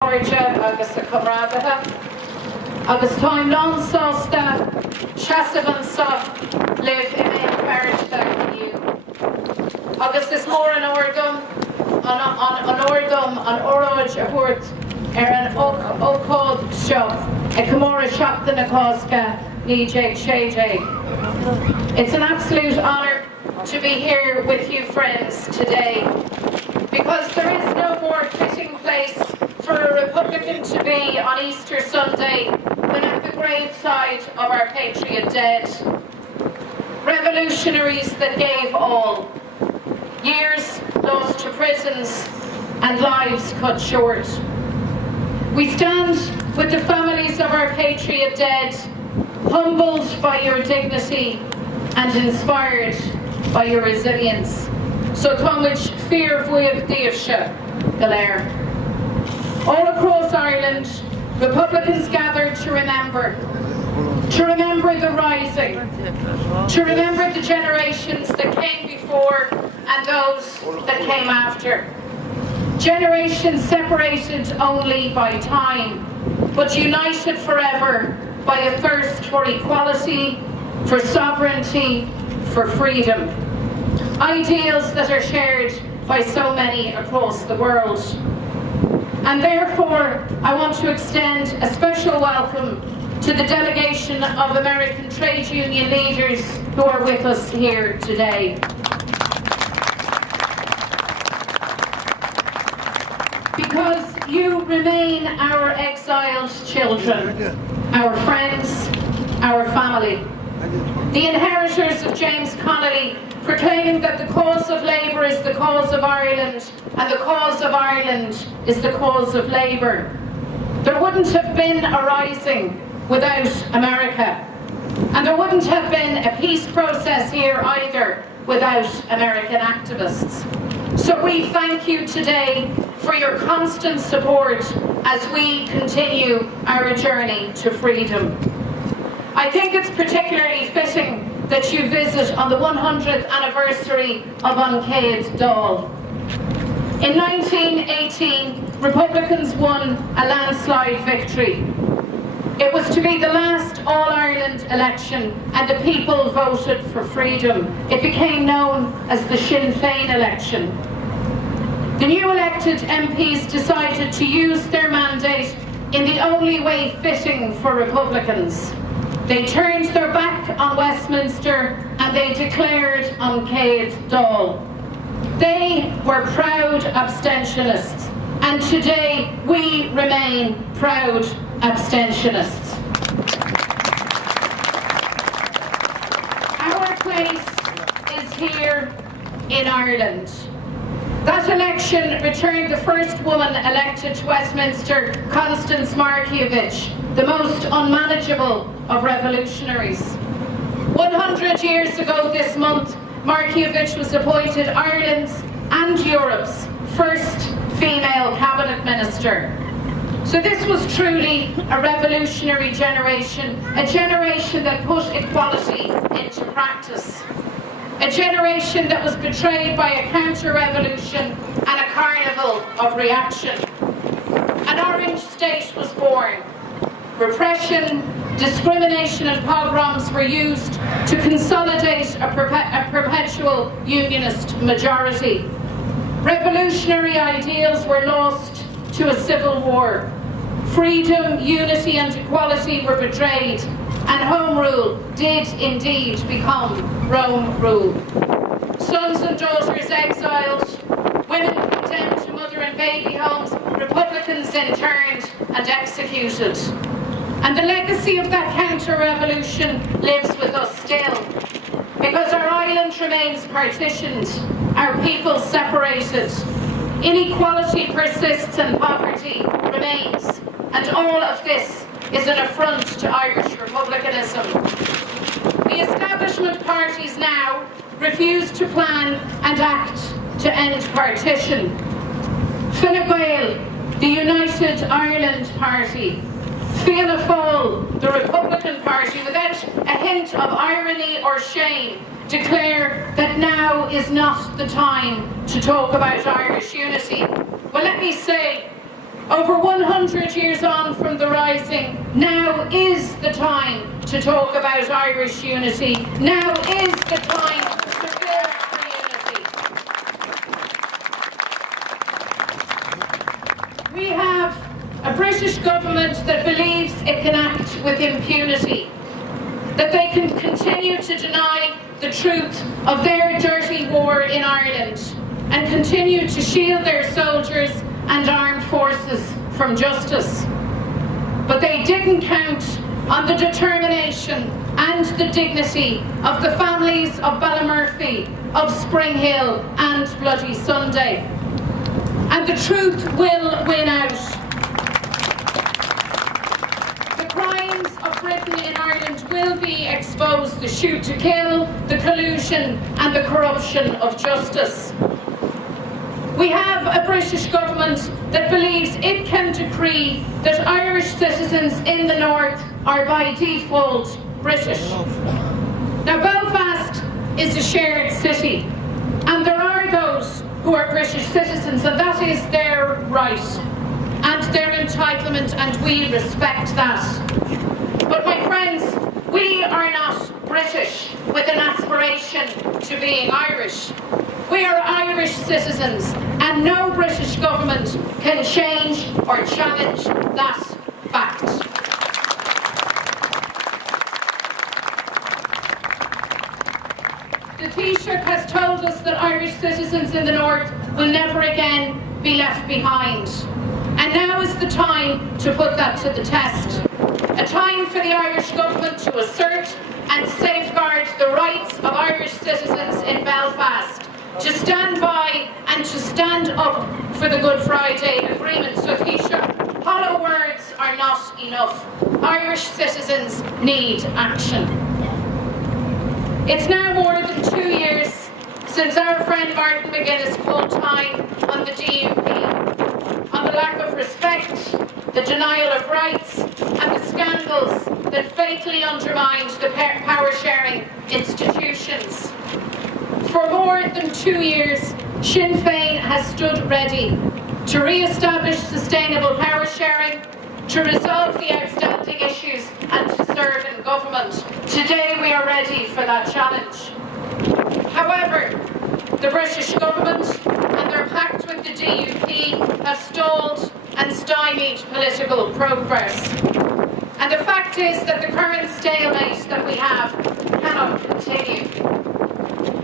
agus a comrádatha, agus táim lán sásta seasamhan sa live in a ferrita you. Agus is mór an orgum, an oróid a thuirt an ócád seo, a Commemora seachtain na cásca níjéig séjéig. It's an absolute honour to be here with you friends today, because there is no more fitting place for a Republican to be on Easter Sunday than at the graveside of our patriot dead. Revolutionaries that gave all. Years lost to prisons and lives cut short. We stand with the families of our patriot dead, humbled by your dignity and inspired by your resilience. So Comich fear vuig díobse galéir. All across Ireland, Republicans gathered to remember the rising, to remember the generations that came before and those that came after. Generations separated only by time, but united forever by a thirst for equality, for sovereignty, for freedom. Ideals that are shared by so many across the world. And therefore, I want to extend a special welcome to the delegation of American trade union leaders who are with us here today. Because you remain our exiled children, our friends, our family. The inheritors of James Connolly, proclaiming that the cause of Labour is the cause of Ireland and the cause of Ireland is the cause of Labour. There wouldn't have been a rising without America, and there wouldn't have been a peace process here either without American activists. So we thank you today for your constant support as we continue our journey to freedom. I think it's particularly fitting that you visit on the 100th anniversary of An Céad Dáil. In 1918, Republicans won a landslide victory. It was to be the last All-Ireland election and the people voted for freedom. It became known as the Sinn FEIN election. The new elected MPs decided to use their mandate in the only way fitting for Republicans. They turned their back on Westminster and they declared An Céad Dáil. They were proud abstentionists, and today we remain proud abstentionists. Our place is here in Ireland. That election returned the first woman elected to Westminster, Constance Markievicz, the most unmanageable of revolutionaries. 100 years ago this month, Markievicz was appointed Ireland's and Europe's first female cabinet minister. So this was truly a revolutionary generation, a generation that put equality into practice. A generation that was betrayed by a counter-revolution and a carnival of reaction. An Orange State was born. Repression, discrimination and pogroms were used to consolidate a perpetual unionist majority. Revolutionary ideals were lost to a civil war. Freedom, unity and equality were betrayed, and home rule did indeed become Rome rule. Sons and daughters exiled, women condemned to mother and baby homes, Republicans interned and executed. And the legacy of that counter-revolution lives with us still, because our island remains partitioned, our people separated, inequality persists and poverty remains, and all of this is an affront to Irish republicanism. The establishment parties now refuse to plan and act to end partition. Fine Gael, the United Ireland Party, Fianna Fáil, the Republican Party, without a hint of irony or shame, declare that now is not the time to talk about Irish unity. Well, let me say, Over 100 years on from the Rising, now is the time to talk about Irish unity. Now is the time to build for unity. We have a British government that believes it can act with impunity, that they can continue to deny the truth of their dirty war in Ireland and continue to shield their soldiers and armed forces from justice. But they didn't count on the determination and the dignity of the families of Ballymurphy, of Spring Hill and Bloody Sunday. And the truth will win out. The crimes of Britain in Ireland will be exposed: the shoot to kill, the collusion and the corruption of justice. We have a British government that believes it can decree that Irish citizens in the north are by default British. Now, Belfast is a shared city, and there are those who are British citizens, and that is their right and their entitlement, and we respect that. But my friends, we are not British with an aspiration to being Irish. We are Irish citizens, and no British government can change or challenge that fact. The Taoiseach has told us that Irish citizens in the north will never again be left behind. And now is the time to put that to the test. A time for the Irish government to assert and safeguard the rights of Irish citizens in Belfast, to stand by and to stand up for the Good Friday Agreement. So Taoiseach, hollow words are not enough. Irish citizens need action. It's now more than 2 years since our friend Martin McGuinness called time on the DUP, on the lack of respect, the denial of rights and the scandals that fatally undermined the power-sharing institutions. For more than 2 years, Sinn FEIN has stood ready to re-establish sustainable power sharing, to resolve the outstanding issues and to serve in government. Today we are ready for that challenge. However, the British government and their pact with the DUP have stalled and stymied political progress. And the fact is that the current stalemate that we have cannot continue.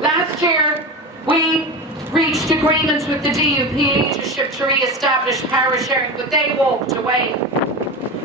Last year, we reached agreement with the DUP leadership to re-establish power sharing, but they walked away.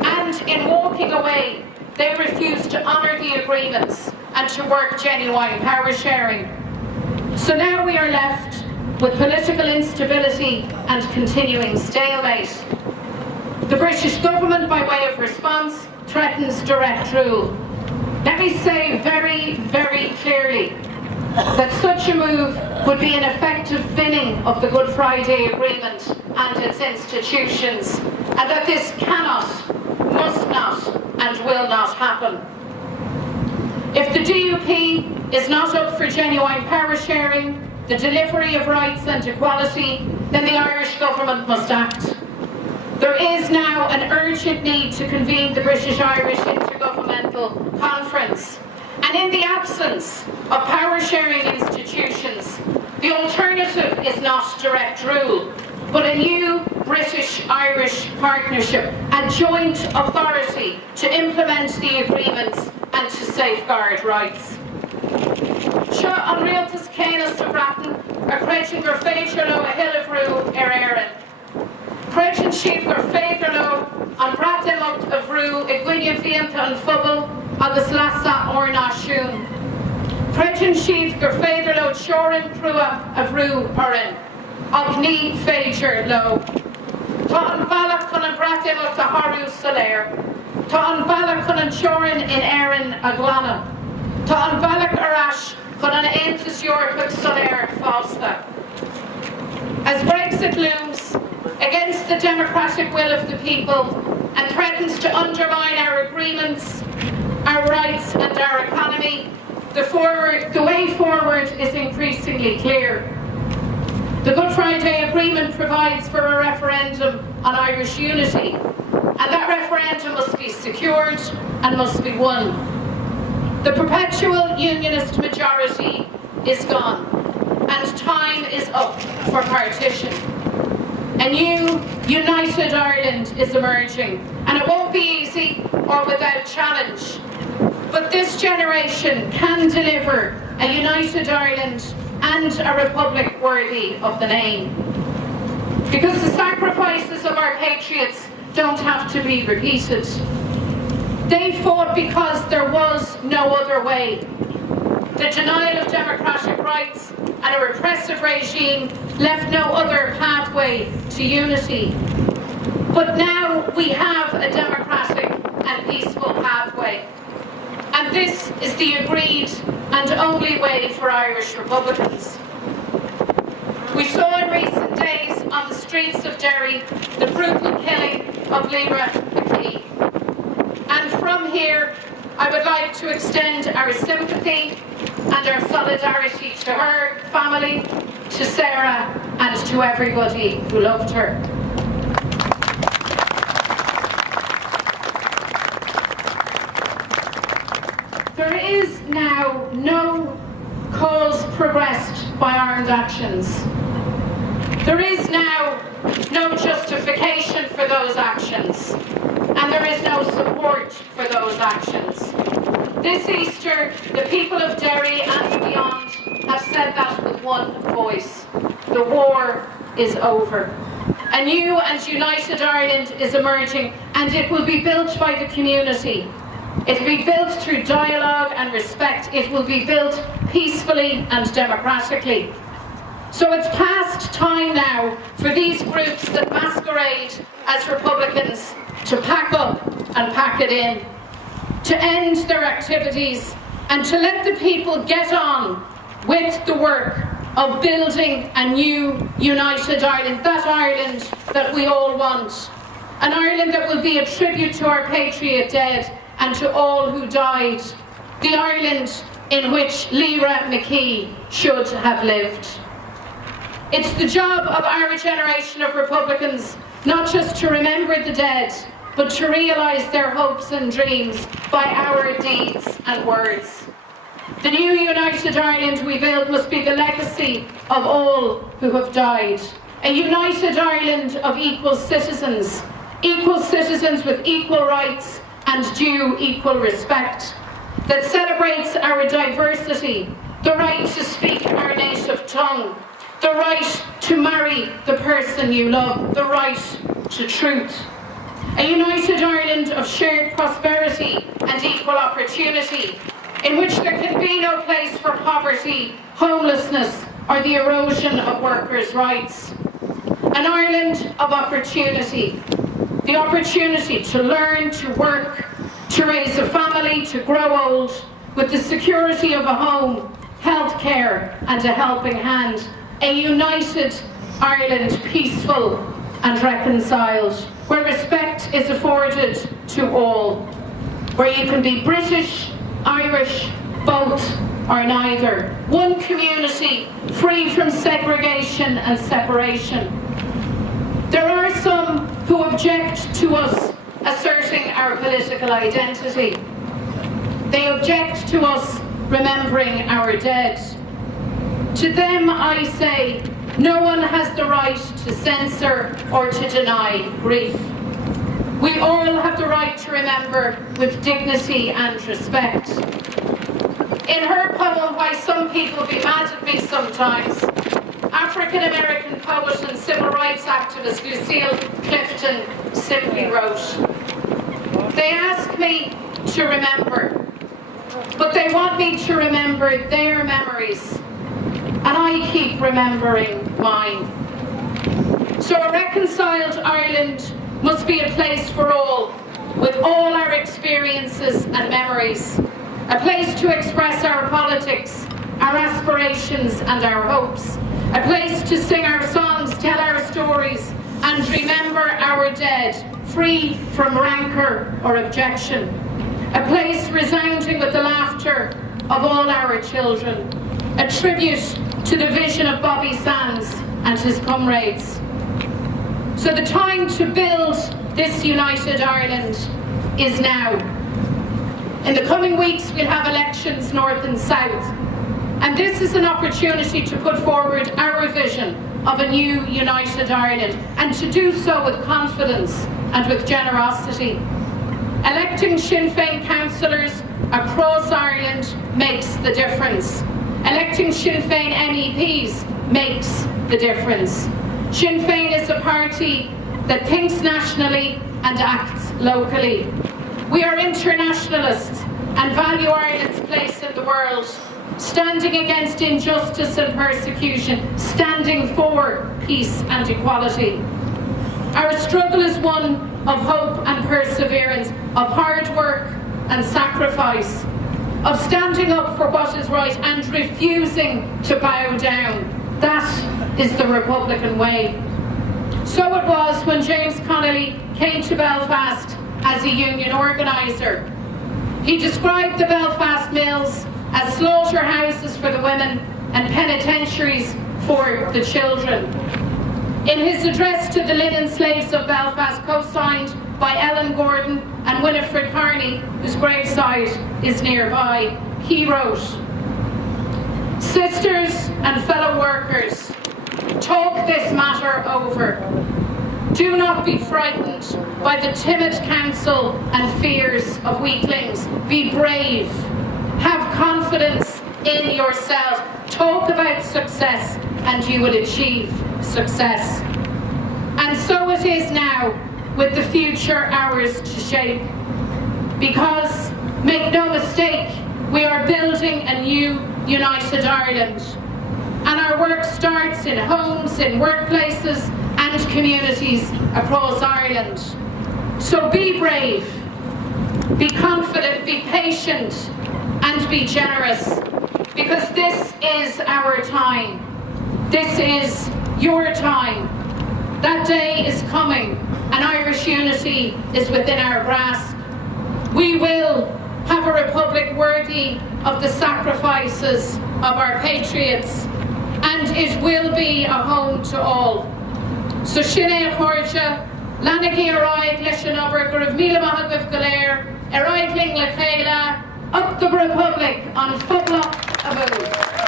And in walking away, they refused to honour the agreements and to work genuine power sharing. So now we are left with political instability and continuing stalemate. The British government, by way of response, threatens direct rule. Let me say very, very clearly that such a move would be an effective thinning of the Good Friday Agreement and its institutions, and that this cannot, must not, and will not happen. If the DUP is not up for genuine power sharing, the delivery of rights and equality, then the Irish government must act. There is now an urgent need to convene the British-Irish Intergovernmental Conference. And in the absence of power-sharing institutions, the alternative is not direct rule, but a new British-Irish partnership, a joint authority to implement the agreements and to safeguard rights. Seo an rialtas céannas sa bhreatain ar chreideann gur féidir leo a hill bhrú ar éireann. Chreideann siad gur féidir leo an bhreatain a bhrú I gcoinne bhíonta an phobal agus lasa or náisiún. Chreideann siad gur féidir leo teorann crua a bhrú orann, ach ní féidir leo. Tá an bhealach chun an bhreatain a harú sa léir. Tá an bhealach chun an teorann in éireann a glanadh. Tá an bhealach arás chun an Aontas Eorpach sa léir fásta. As Brexit looms against the democratic will of the people and threatens to undermine our agreements, our rights and our economy, the way forward is increasingly clear. The Good Friday Agreement provides for a referendum on Irish unity, and that referendum must be secured and must be won. The perpetual unionist majority is gone, and time is up for partition. A new, united Ireland is emerging, and it won't be easy or without challenge. But this generation can deliver a united Ireland and a republic worthy of the name. Because the sacrifices of our patriots don't have to be repeated. They fought because there was no other way. The denial of democratic rights and a repressive regime left no other pathway to unity. But now we have a democratic and peaceful pathway. And this is the agreed and only way for Irish Republicans. We saw in recent days on the streets of Derry the brutal killing of Líra McKee. And from here, I would like to extend our sympathy and our solidarity to her family, to Sarah, and to everybody who loved her. There is now no cause progressed by armed actions. There is now no justification for those actions, and there is no support for those actions. This Easter, the people of Derry and beyond have said that with one voice. The war is over. A new and united Ireland is emerging, and it will be built by the community. It will be built through dialogue and respect. It will be built peacefully and democratically. So it's past time now for these groups that masquerade as Republicans to pack up and pack it in, to end their activities and to let the people get on with the work of building a new united Ireland, that Ireland that we all want. An Ireland that will be a tribute to our patriot dead and to all who died. The Ireland in which Líra McKee should have lived. It's the job of our generation of Republicans not just to remember the dead, but to realise their hopes and dreams by our deeds and words. The new united Ireland we build must be the legacy of all who have died. A united Ireland of equal citizens with equal rights and due equal respect, that celebrates our diversity, the right to speak our native tongue, the right to marry the person you love, the right to truth. A united Ireland of shared prosperity and equal opportunity, in which there can be no place for poverty, homelessness, or the erosion of workers' rights. An Ireland of opportunity, the opportunity to learn, to work, to raise a family, to grow old, with the security of a home, healthcare, and a helping hand. A united Ireland, peaceful and reconciled, where respect is afforded to all, where you can be British, Irish, both or neither. One community free from segregation and separation. There are some who object to us asserting our political identity. They object to us remembering our dead. To them I say, no one has the right to censor or to deny grief. We all have the right to remember with dignity and respect. In her poem, Why Some People Be Mad at Me Sometimes, African-American poet and civil rights activist Lucille Clifton simply wrote, "They ask me to remember, but they want me to remember their memories, and I keep remembering mine." So a reconciled Ireland must be a place for all, with all our experiences and memories, a place to express our politics, our aspirations and our hopes, a place to sing our songs, tell our stories, and remember our dead, free from rancour or objection, a place resounding with the laughter of all our children, a tribute to the vision of Bobby Sands, and his comrades. So the time to build this united Ireland is now. In the coming weeks we'll have elections north and south, and this is an opportunity to put forward our vision of a new united Ireland, and to do so with confidence and with generosity. Electing Sinn Féin councillors across Ireland makes the difference. Electing Sinn Féin MEPs makes the difference. Sinn Féin is a party that thinks nationally and acts locally. We are internationalists and value Ireland's place in the world, standing against injustice and persecution, standing for peace and equality. Our struggle is one of hope and perseverance, of hard work and sacrifice, of standing up for what is right and refusing to bow down. That is the Republican way. So it was when James Connolly came to Belfast as a union organiser. He described the Belfast mills as slaughterhouses for the women and penitentiaries for the children. In his address to the linen slaves of Belfast, co-signed by Ellen Gordon and Winifred Carney, whose graveside is nearby, he wrote, "Sisters and fellow workers, talk this matter over. Do not be frightened by the timid counsel and fears of weaklings. Be brave. Have confidence in yourself. Talk about success and you will achieve success." And so it is now, with the future ours to shape. Because, make no mistake, we are building a new united Ireland. And our work starts in homes, in workplaces and communities across Ireland. So be brave, be confident, be patient and be generous, because this is our time. This is your time. That day is coming and Irish unity is within our grasp. We will have a republic worthy of the sacrifices of our patriots, and it will be a home to all. So Sinné Chorja, Lanagi Araig leis an obair go raibh míle maith agah go léir, Araigling le chéile, up the Republic on Fubla a boo.